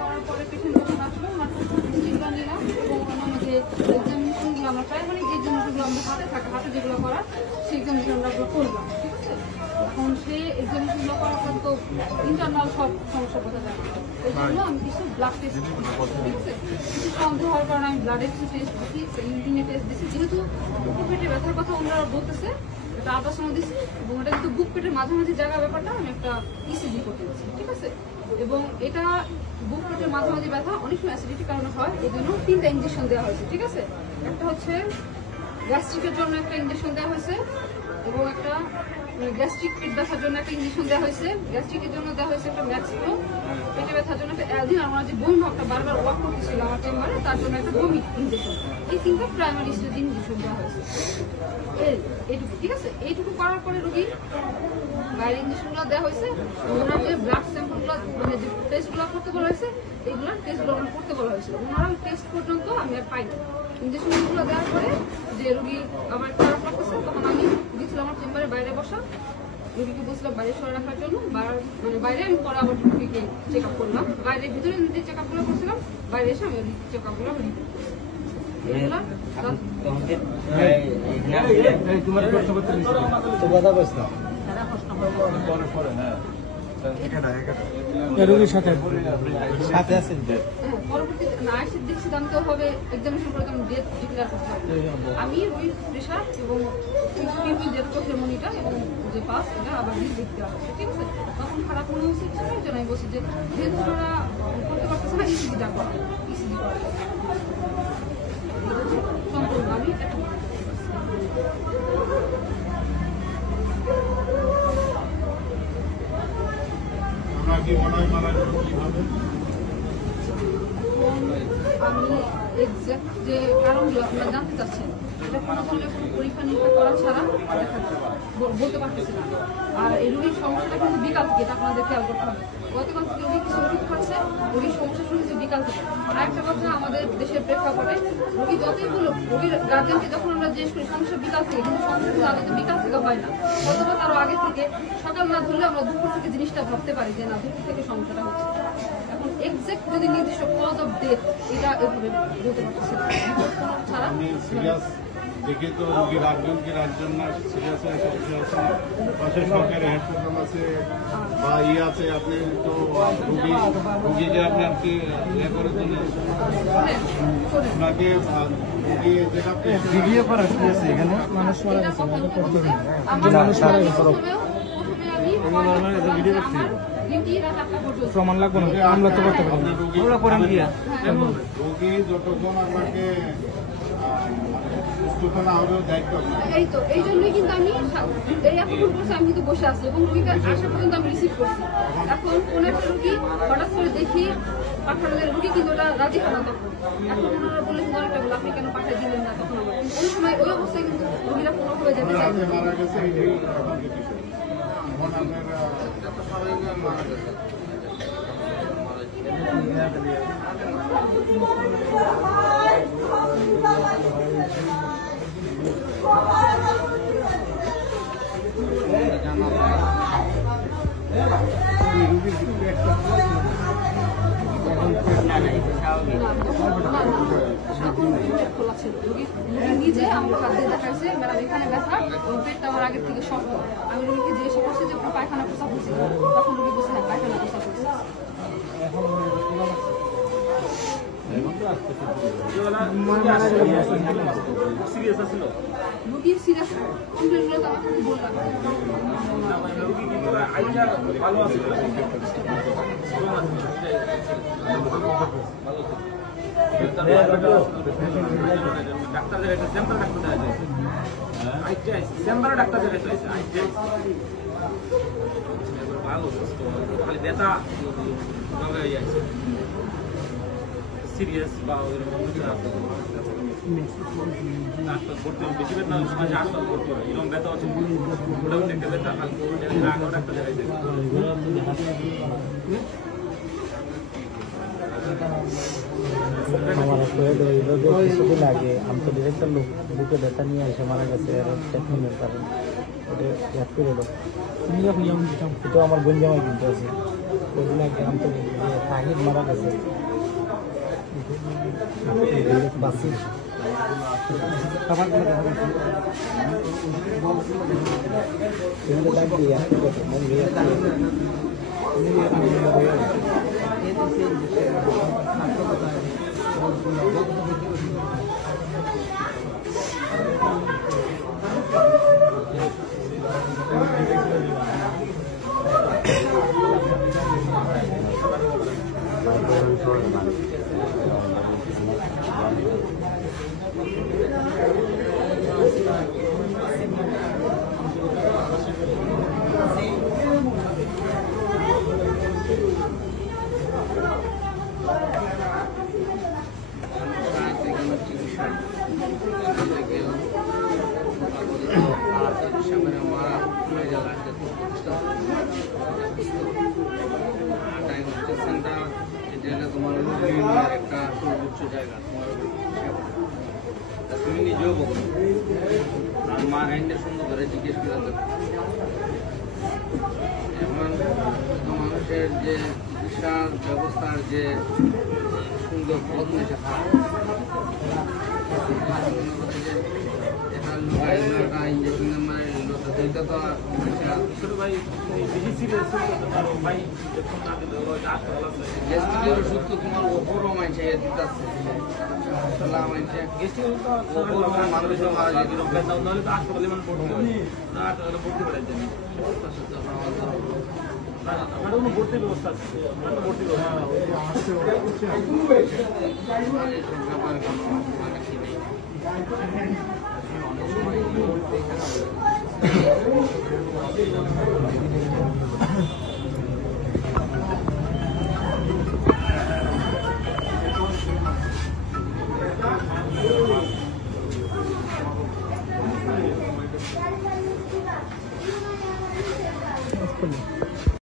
করার পরে পেশেন্ট যখন আসলো স্টিলটা নিলাম এবং যে এক্সামিনেশনগুলো আমরা প্রাইমারি যে এক্সামিনেশনগুলো আমরা হাতে যেগুলো করার সেই এক্সামিনেশন আমরা করলাম, ঠিক আছে। এখন সে এক্সামিনেশনগুলো করার পর তো ইন্টারনাল সব সমস্যার কথা জানি, এই জন্য আমি কিছু ব্লাড টেস্ট ঠিক আছে, কিছু সন্দেহ হওয়ার কারণে আমি ব্লাডের কিছু টেস্ট দিচ্ছি, ইউরিনের টেস্ট দিচ্ছি। যেহেতু বুক পেটে ব্যথার কথা ওনারা বলতেছে, এটা আল্ট্রাসাউন্ড দিচ্ছি এবং এটা কিন্তু বুক পেটের মাঝামাঝি জায়গা ব্যাপারটা আমি একটা ইসিজি করতে দিচ্ছি, ঠিক আছে। এবং এটা বুক পেটের মাঝামাঝি ব্যথা অনেক সময় অ্যাসিডিটির কারণে হয়, এই জন্য 3টা ইঞ্জেকশন দেওয়া হয়েছে, ঠিক আছে। একটা হচ্ছে গ্যাস্ট্রিকের জন্য একটা ইঞ্জেকশন দেওয়া হয়েছে এবং একটা গ্যাস্ট্রিক পেট ব্যথার জন্য একটা ইঞ্জেকশন দেওয়া হয়েছে, গ্যাস্ট্রিকের জন্য দেওয়া হয়েছে একটা ম্যাক্সপ্রো, পেটে ব্যথার জন্য একটা অ্যালদিন, আমার যে বমি ভাবটা বারবার ওয়াক করতেছিল আমার চেম্বারে তার জন্য একটা বমি ইঞ্জেকশন। এই 3টা প্রাইমারি স্টেজ ইঞ্জেকশন দেওয়া হয়েছে, এইটুকু, ঠিক আছে। এইটুকু করার পরে রোগী বাইরের ইঞ্জেকশনগুলো দেওয়া হয়েছে, ওনার যে ব্লাড স্যাম্পলগুলো মানে যে টেস্টগুলো করতে বলা হয়েছে এইগুলোর টেস্টগুলো করতে বলা হয়েছিল, ওনারা টেস্ট পর্যন্ত আমি আর পাইনি। ইঞ্জেকশনগুলো দেওয়ার পরে যে রোগী আমার খারাপ লাগতেছে তখন আমি দিয়েছিলাম আমার চেম্বারের বাইরে বসা, রোগীকে বলছিলাম বাইরে সরে রাখার জন্য, মানে বাইরে আমি পরে আবার রোগীকে চেক আপ করলাম, বাইরের ভিতরে যে চেক আপগুলো করছিলাম বাইরে এসে আমি চেক আপগুলো রিপিট রোগীর সাথে আছেন পরবর্তীতে না এসে দেখছি জানতে হবে এক্সামিনেশন করে আমি ডেট ডিক্লেয়ার করতে হবে। আমি রোগীর প্রেশার এবং যে চোখের মনিটা এবং যে পাস এটা আবার দেখতে হবে, ঠিক আছে। তখন খারাপ মনে হচ্ছে সেটার জন্য আমি বলছি যে যেহেতু ওরা করতে পারতেছে না ইসিজি ডাকবো, ইসিজি করা সম্পূর্ণ আমি আমি এক্সাক্ট যে কারণগুলো আপনারা জানতে চাচ্ছেন এটা কোনো ধরনের কোনো পরীক্ষা নিরীক্ষা করা ছাড়া বলতে পারতেছি না। আর এই রোগীর সমস্যাটা কিন্তু বিকাল থেকে, এটা আপনাদের খেয়াল করতে হবে। গতকাল থেকে রোগী কিছু ওষুধ খাচ্ছে, রোগীর সমস্যা শুরু হচ্ছে বিকাল থেকে। আরেকটা কথা, আমাদের দেশের প্রেক্ষাপটে রোগী যতই বলুক, রোগীর গার্জেনকে যখন আমরা জিজ্ঞেস করি সমস্যা বিকাল থেকে, কিন্তু সমস্যা কিন্তু আগে তো বিকাল থেকে হয় না, অথবা তারও আগে থেকে। সকাল না ধরলে আমরা দুপুর থেকে জিনিসটা ভাবতে পারি যে না দুপুর থেকে সমস্যাটা হচ্ছে। এখন এক্সাক্ট যদি নির্দিষ্ট কজ অফ ডেথ এটা এভাবে বলতে পারতেছি না ছাড়া দেখে তো রোগী রাখবেন কি রাখবেন না, সিরিয়াস পাশে সরকারি হাসপাতাল আছে বা আছে, আপনি তো রোগীকে আপনি আর কি ইয়ে করে দিলেন ওনাকে রোগী যেটা ভিডিও করা আছে এখানে মানুষ মারা গেছে, মানুষ মারা গেছে প্রমাণ লাগবে না, আমরা তো করতে পারবো আমরা করে দিয়া রোগী যতক্ষণ আপনাকে এই তো এই জন্যই কিন্তু আমি এই এখন বসে আমি কিন্তু বসে আছি এবং রোগীটা আসা পর্যন্ত আমি রিসিভ করছি। এখন কোন একটা রোগী হঠাৎ করে দেখি পাঠানোদের রোগী কিন্তু ওটা রাজি হয় না, তখন এখন ওনারা বলে অনেকটা বলে আপনি কেন পাঠিয়ে দিলেন না, তখন আমার ওই সময় ওই অবস্থায় কিন্তু রোগীরা কোনোভাবে যেতে চাই নিজে আমার কাছে দেখাইছে ম্যাডাম এখানে ব্যথা এবং পেটটা আমার আগের থেকে শক্ত। আমি রোগীকে জিজ্ঞাসা করছি যে পায়খানা প্রসাব হয়েছে, তখন রোগী বলছে হ্যাঁ পায়খানা প্রসাব হয়েছে। রোগীর সিরিয়াস চিন্তাগুলো তো আমাকে বললাম সিরিয়াস বা ভর্তি বেশি বেতন সমাজে হাসপাতাল ভর্তি হয় এরকম ব্যথা আছে মোটামুটি একটা ব্যথা ডাক্তার দেখাইছে কিছুদিন আগে আমি তো ডিরেক্টর লোক বুকে ব্যথা নিয়ে এসে মারা গেছে, তুমি আপনি যেমন দিতাম কিন্তু আমার গঞ্জামাই কিনতে আছে ওইগুলো গ্রাম থেকে তাহিদ মারা গেছে বাসির খাবারগুলো দেখা যাচ্ছে কিন্তু দাম দিয়ে মন দিয়ে একটা সর্বোচ্চ জায়গা তুমি নিজেও বলো মা আইনটা সুন্দর করে জিজ্ঞেস করে এখন মানুষের যে চিকিৎসার ব্যবস্থার যে সুন্দর পথ নেশে খারাপ ইঞ্জেকশন এটা তো ভাই বেশি সিরিয়াস ভাই যখন না দিলে গ্যাস্ট্রিকের ওষুধ তো তোমার ওপরও মানছে দিতেছে মানুষের মারা যায় নাহলে তো হাসপাতালে মানে ভর্তি হয় না হাসপাতালে ভর্তি করাই দেন আমার কোনো ভর্তির ব্যবস্থা আছে আমার তো ভর্তির করলে